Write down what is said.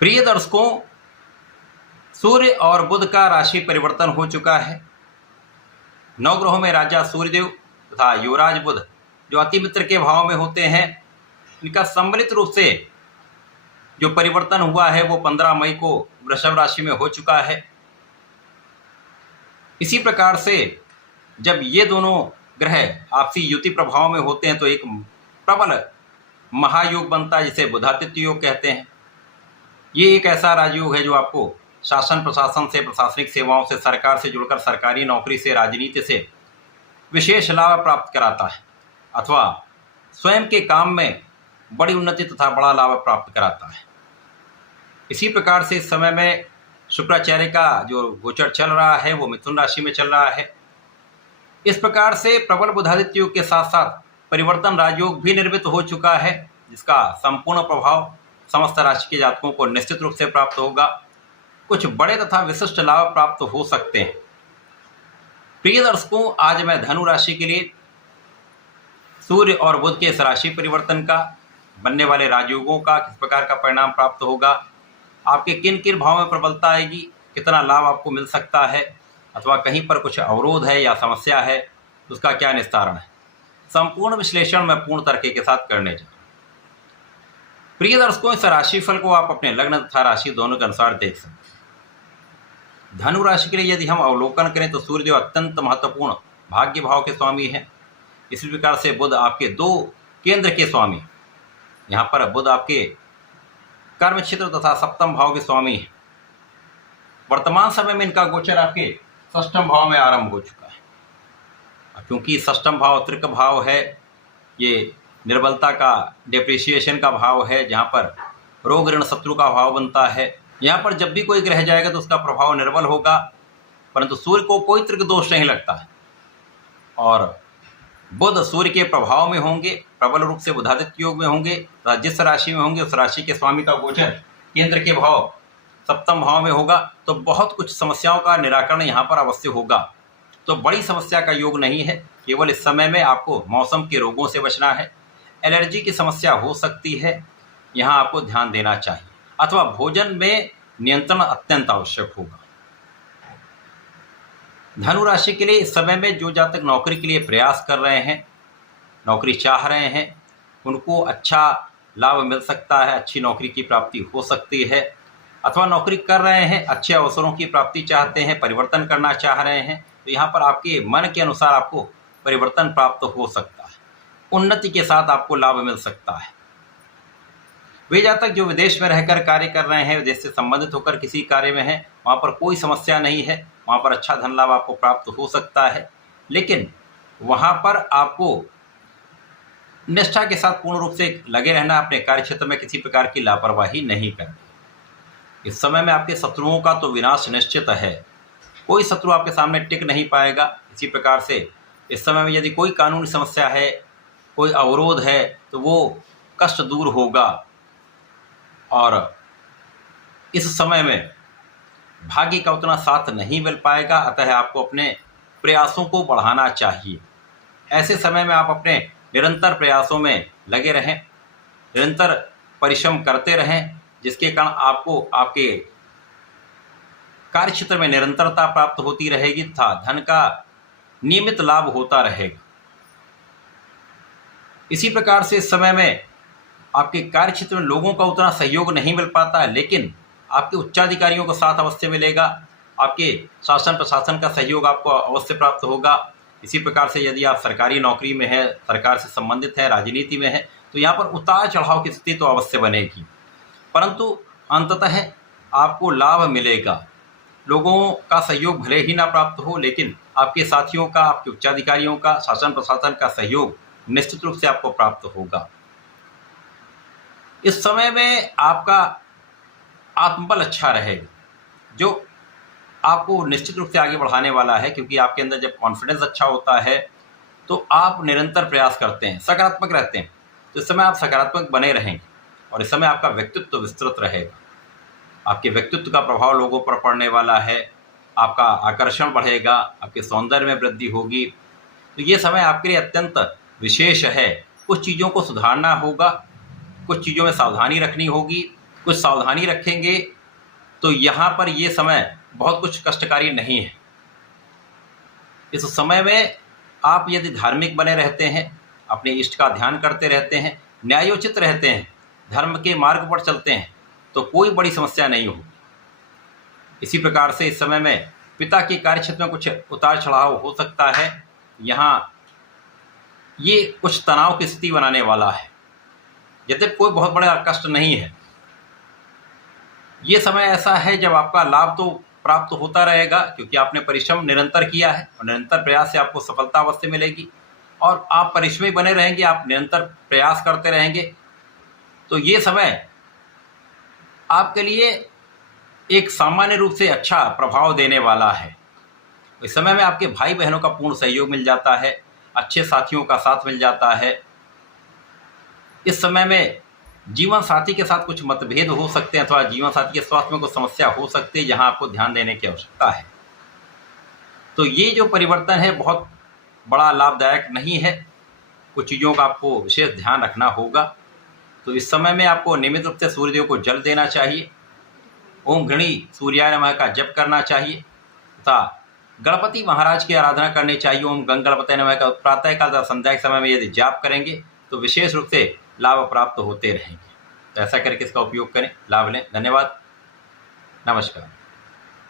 प्रिय दर्शकों, सूर्य और बुध का राशि परिवर्तन हो चुका है। नवग्रहों में राजा सूर्यदेव तथा युवराज बुध जो अति मित्र के भाव में होते हैं, इनका सम्मिलित रूप से जो परिवर्तन हुआ है वो 15 मई को वृषभ राशि में हो चुका है। इसी प्रकार से जब ये दोनों ग्रह आपसी युति प्रभाव में होते हैं तो एक प्रबल महायोग बनता है, जिसे बुधादित्य योग कहते हैं। ये एक ऐसा राजयोग है जो आपको शासन प्रशासन से, प्रशासनिक सेवाओं से, सरकार से जुड़कर सरकारी नौकरी से, राजनीति से विशेष लाभ प्राप्त कराता है अथवा स्वयं के काम में बड़ी उन्नति तथा बड़ा लाभ प्राप्त कराता है। इसी प्रकार से इस समय में शुक्राचार्य का जो गोचर चल रहा है वो मिथुन राशि में चल रहा है। इस प्रकार से प्रबल बुधादित्य योग के साथ साथ परिवर्तन राजयोग भी निर्मित हो चुका है, जिसका संपूर्ण प्रभाव समस्त राशि के जातकों को निश्चित रूप से प्राप्त होगा। कुछ बड़े तथा विशिष्ट लाभ प्राप्त हो सकते हैं। प्रिय दर्शकों, आज मैं धनु राशि के लिए सूर्य और बुध के इस राशि परिवर्तन का, बनने वाले राजयोगों का किस प्रकार का परिणाम प्राप्त होगा, आपके किन किन भाव में प्रबलता आएगी, कितना लाभ आपको मिल सकता है, अथवा कहीं पर कुछ अवरोध है या समस्या है तो उसका क्या निस्तारण है, संपूर्ण विश्लेषण मैं पूर्ण तरीके के साथ करने जा रहा हूं। प्रिय दर्शकों, इस राशिफल को आप अपने लग्न तथा राशि दोनों के अनुसार देख सकते हैं। धनु राशि के लिए यदि हम अवलोकन करें तो सूर्यदेव अत्यंत महत्वपूर्ण भाग्य भाव के स्वामी हैं। इसी प्रकार से बुध आपके 2 केंद्र के स्वामी, यहाँ पर बुध आपके कर्म क्षेत्र तथा सप्तम भाव के स्वामी हैं। वर्तमान समय में इनका गोचर आपके षष्ठम भाव में आरंभ हो चुका है। क्योंकि षष्ठम भाव त्रिक भाव है, ये निर्बलता का, डिप्रिसिएशन का भाव है, जहाँ पर रोग ऋण शत्रु का भाव बनता है। यहाँ पर जब भी कोई ग्रह जाएगा तो उसका प्रभाव निर्बल होगा, परंतु सूर्य को कोई त्रिक दोष नहीं लगता है। और बुध सूर्य के प्रभाव में होंगे, प्रबल रूप से बुधादित्य योग में होंगे, जिस राशि में होंगे उस राशि के स्वामी का गोचर केंद्र के भाव सप्तम भाव में होगा, तो बहुत कुछ समस्याओं का निराकरण यहाँ पर अवश्य होगा। तो बड़ी समस्या का योग नहीं है। केवल इस समय में आपको मौसम के रोगों से बचना है, एलर्जी की समस्या हो सकती है, यहाँ आपको ध्यान देना चाहिए, अथवा भोजन में नियंत्रण अत्यंत आवश्यक होगा। धनु राशि के लिए इस समय में जो जातक नौकरी के लिए प्रयास कर रहे हैं, नौकरी चाह रहे हैं, उनको अच्छा लाभ मिल सकता है, अच्छी नौकरी की प्राप्ति हो सकती है। अथवा नौकरी कर रहे हैं, अच्छे अवसरों की प्राप्ति चाहते हैं, परिवर्तन करना चाह रहे हैं, तो यहाँ पर आपके मन के अनुसार आपको परिवर्तन प्राप्त हो सकता है, उन्नति के साथ आपको लाभ मिल सकता है। वे जातक जो विदेश में रहकर कार्य कर रहे हैं, विदेश से संबंधित होकर किसी कार्य में हैं, वहाँ पर कोई समस्या नहीं है, वहाँ पर अच्छा धन लाभ आपको प्राप्त हो सकता है। लेकिन वहाँ पर आपको निष्ठा के साथ पूर्ण रूप से लगे रहना, अपने कार्य क्षेत्र में किसी प्रकार की लापरवाही नहीं करनी। इस समय में आपके शत्रुओं का तो विनाश निश्चित है, कोई शत्रु आपके सामने टिक नहीं पाएगा। इसी प्रकार से इस समय में यदि कोई कानूनी समस्या है, कोई अवरोध है, तो वो कष्ट दूर होगा। और इस समय में भाग्य का उतना साथ नहीं मिल पाएगा, अतः आपको अपने प्रयासों को बढ़ाना चाहिए। ऐसे समय में आप अपने निरंतर प्रयासों में लगे रहें, निरंतर परिश्रम करते रहें, जिसके कारण आपको आपके कार्यक्षेत्र में निरंतरता प्राप्त होती रहेगी तथा धन का नियमित लाभ होता रहेगा। इसी प्रकार से इस समय में आपके कार्यक्षेत्र में लोगों का उतना सहयोग नहीं मिल पाता है, लेकिन आपके उच्चाधिकारियों का साथ अवश्य मिलेगा, आपके शासन प्रशासन का सहयोग आपको अवश्य प्राप्त होगा। इसी प्रकार से यदि आप सरकारी नौकरी में है, सरकार से संबंधित है, राजनीति में है, तो यहाँ पर उतार चढ़ाव की स्थिति तो अवश्य बनेगी, परंतु अंततः आपको लाभ मिलेगा। लोगों का सहयोग भले ही ना प्राप्त हो, लेकिन आपके साथियों का, आपके उच्चाधिकारियों का, शासन प्रशासन का सहयोग निश्चित रूप से आपको प्राप्त होगा। इस समय में आपका आत्मबल अच्छा रहेगा, जो आपको निश्चित रूप से आगे बढ़ाने वाला है, क्योंकि आपके अंदर जब कॉन्फिडेंस अच्छा होता है तो आप निरंतर प्रयास करते हैं, सकारात्मक रहते हैं, तो इस समय आप सकारात्मक बने रहेंगे। और इस समय आपका व्यक्तित्व विस्तृत रहेगा, आपके व्यक्तित्व का प्रभाव लोगों पर पड़ने वाला है, आपका आकर्षण बढ़ेगा, आपके सौंदर्य में वृद्धि होगी। तो ये समय आपके लिए अत्यंत विशेष है। कुछ चीज़ों को सुधारना होगा, कुछ चीज़ों में सावधानी रखनी होगी, कुछ सावधानी रखेंगे तो यहाँ पर ये समय बहुत कुछ कष्टकारी नहीं है। इस समय में आप यदि धार्मिक बने रहते हैं, अपने इष्ट का ध्यान करते रहते हैं, न्यायोचित रहते हैं, धर्म के मार्ग पर चलते हैं, तो कोई बड़ी समस्या नहीं होगी। इसी प्रकार से इस समय में पिता के कार्यक्षेत्र में कुछ उतार चढ़ाव हो सकता है। यहाँ ये कुछ तनाव की स्थिति बनाने वाला है, यद्यपि कोई बहुत बड़ा कष्ट नहीं है। ये समय ऐसा है जब आपका लाभ तो प्राप्त होता रहेगा, क्योंकि आपने परिश्रम निरंतर किया है और निरंतर प्रयास से आपको सफलता अवश्य मिलेगी, और आप परिश्रमी बने रहेंगे, आप निरंतर प्रयास करते रहेंगे, तो ये समय आपके लिए एक सामान्य रूप से अच्छा प्रभाव देने वाला है। इस समय में आपके भाई बहनों का पूर्ण सहयोग मिल जाता है, अच्छे साथियों का साथ मिल जाता है। इस समय में जीवन साथी के साथ कुछ मतभेद हो सकते हैं अथवा जीवन साथी के स्वास्थ्य में कुछ समस्या हो सकती है, जहां आपको ध्यान देने की आवश्यकता है। तो ये जो परिवर्तन है बहुत बड़ा लाभदायक नहीं है, कुछ चीज़ों का आपको विशेष ध्यान रखना होगा। तो इस समय में आपको नियमित रूप से सूर्यदेव को जल देना चाहिए, ओम घृणी सूर्याय नमः का जप करना चाहिए तथा गणपति महाराज की आराधना करनी चाहिए। ओम गंग गणपति नमः का प्रातःकाल तथा संध्या के समय में यदि जाप करेंगे तो विशेष रूप से लाभ प्राप्त होते रहेंगे। तो ऐसा करके इसका उपयोग करें, लाभ लें। धन्यवाद, नमस्कार।